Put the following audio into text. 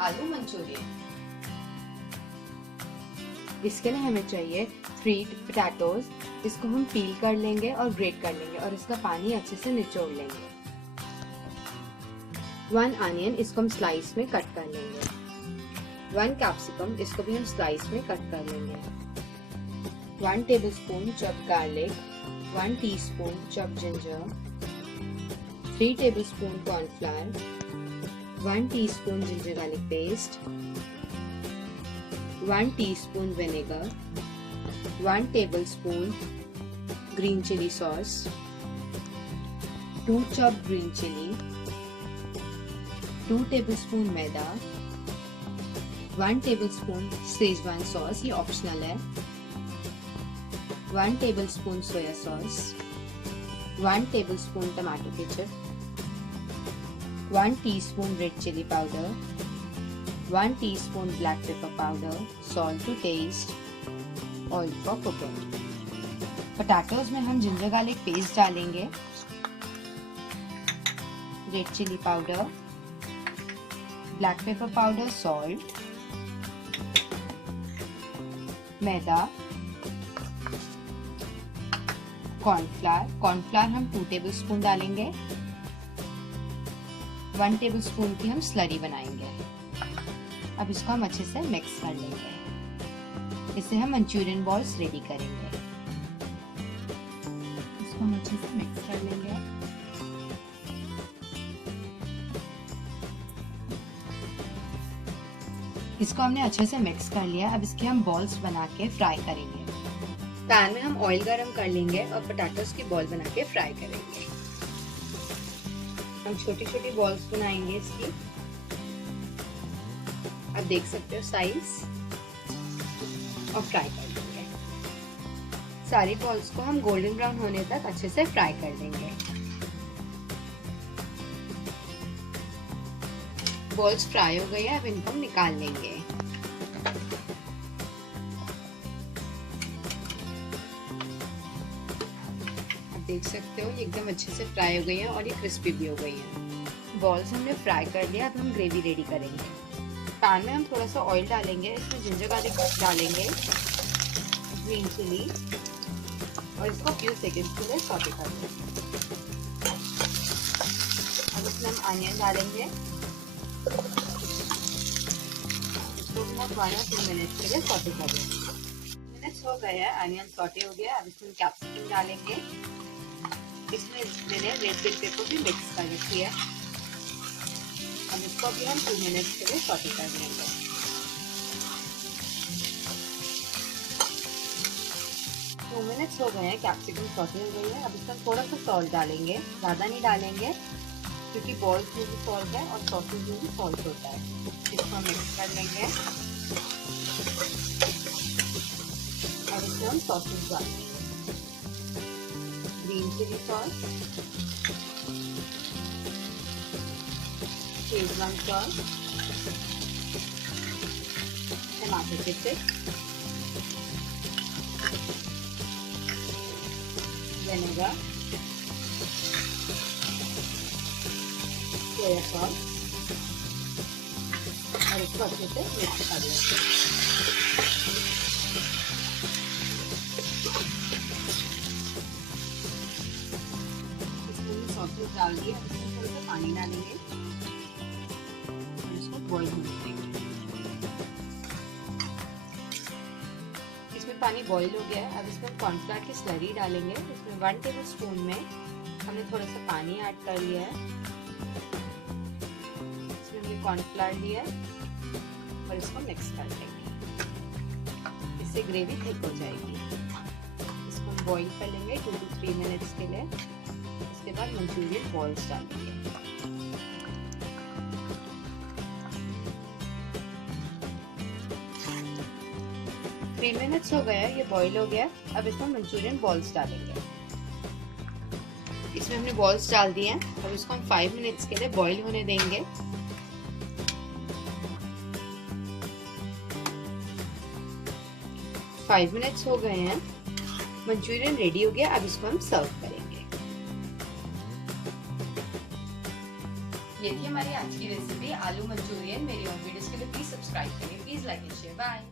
आलू मंचूरियन। इसके लिए हमें चाहिए 3 पोटैटोज। इसको हम पील कर लेंगे और ग्रेट कर लेंगे और इसका पानी अच्छे से निचोड़ लेंगे। 1 अनियन, इसको हम स्लाइस में कट कर लेंगे। 1 कैप्सिकम, इसको भी हम स्लाइस में कट कर लेंगे। 1 tablespoon chopped garlic, 1 teaspoon chopped ginger, 3 tablespoon cornflour, 1 teaspoon ginger garlic paste, 1 teaspoon vinegar, 1 tablespoon green chili sauce, 2 chopped green chili, 2 tablespoon मैदा, 1 tablespoon Szechuan sauce, ये ऑप्शनल है, 1 tablespoon soya sauce, 1 tablespoon tomato ketchup, 1 teaspoon red chili powder, 1 teaspoon black pepper powder, salt to taste, oil for cooking. Potatoes में हम ginger garlic paste डालेंगे, red chilli powder, black pepper powder, salt, maida, cornflour हम 2 tablespoon डालेंगे। 1 tablespoon की हम slurry बनाएंगे। अब इसको हम अच्छे से मिक्स कर लेंगे। इससे हम मंचूरियन बॉल्स रेडी करेंगे। इसको हम अच्छे से मिक्स कर लेंगे। इसको हमने अच्छे से मिक्स कर लिया। अब इसके हम बॉल्स बना के फ्राई करेंगे। पैन में हम ऑयल गरम कर लेंगे और पोटैटोज की बॉल बना के फ्राई करेंगे। हम छोटी छोटी बॉल्स बनाएंगे इसकी। आप देख सकते हो साइज, और फ्राई कर लेंगे। सारी बॉल्स को हम गोल्डन ब्राउन होने तक अच्छे से फ्राई कर लेंगे। बॉल्स फ्राई हो गई है, अब इनको हम निकाल लेंगे। आप देख सकते हो ये एकदम अच्छे से फ्राई हो गई है और ये क्रिस्पी भी हो गई है। बॉल्स हमने फ्राई कर लिया। अब हम ग्रेवी रेडी करेंगे। पैन में हम थोड़ा सा ऑयल डालेंगे। इसमें जिंजर गार्लिक डालेंगे, ग्रीन चिली, और इसको फ्यू सेकंड्स के लिए सॉटे कर लेंगे। अब इसमें हम अनियन डालेंगे। इसको हम 1 or 2 मिनट्स के लिए सॉटे कर लेंगे। मिनट्स हो गए हैं, अनियन सॉटे हो गया। अब इसमें कैप्सिकम डालेंगे। इसमें मैंने रेड बेल पेपर भी मिक्स कर रखी है। अब इसको भी हम 2 मिनट्स के लिए सॉटे कर लेंगे। 2 मिनट्स हो गए हैं, कैप्सिकम सॉटे हो गई है। अब इसमें थोड़ा सा सॉल्ट डालेंगे, ज़्यादा नहीं डालेंगे क्योंकि बॉल्स में भी सॉल्ट है और सॉसेज में भी सॉल्ट होता है। इसको हम मिक्स कर लेंगे। अब इसमें हम सॉसेज डालेंगे, green chilli sauce, Schezwan sauce, tomato ketchup, vinegar, soya sauce, और इसको अच्छे से मिक्स कर लेंगे। इसमें सॉसेज डाल दिए। इसमें थोड़ा सा पानी डालेंगे और इसको बॉईल होने देंगे। इसमें पानी बॉईल हो गया है। अब इसमें कॉर्नफ्लावर की स्लरी डालेंगे। इसमें 1 टेबलस्पून में हमने थोड़ा सा पानी ऐड कर लिया है। इसमें हमने कॉर्नफ्लावर लिया है और इसको मिक्स कर लेंगे। इससे ग्रेवी थिक हो जाएगी। इसको हम बॉईल कर लेंगे 2 to 3 मिनट्स के लिए। इसके बाद मंचूरियन बॉल्स डालेंगे। थ्री मिनट्स हो गया, ये बॉईल हो गया। अब इसमें मंचूरियन बॉल्स डालेंगे। इसमें हमने बॉल्स डाल दिए हैं। अब इसको हम 5 मिनट्स के लिए बॉईल होने देंगे। फाइव मिनट्स हो गए हैं, मंचूरियन रेडी हो गया। अब इसको हम सर्व करेंगे। ये थी हमारी आज की रेसिपी आलू मंचूरियन। मेरी और वीडियोस के लिए प्लीज सब्सक्राइब करिए, please like and share. Bye.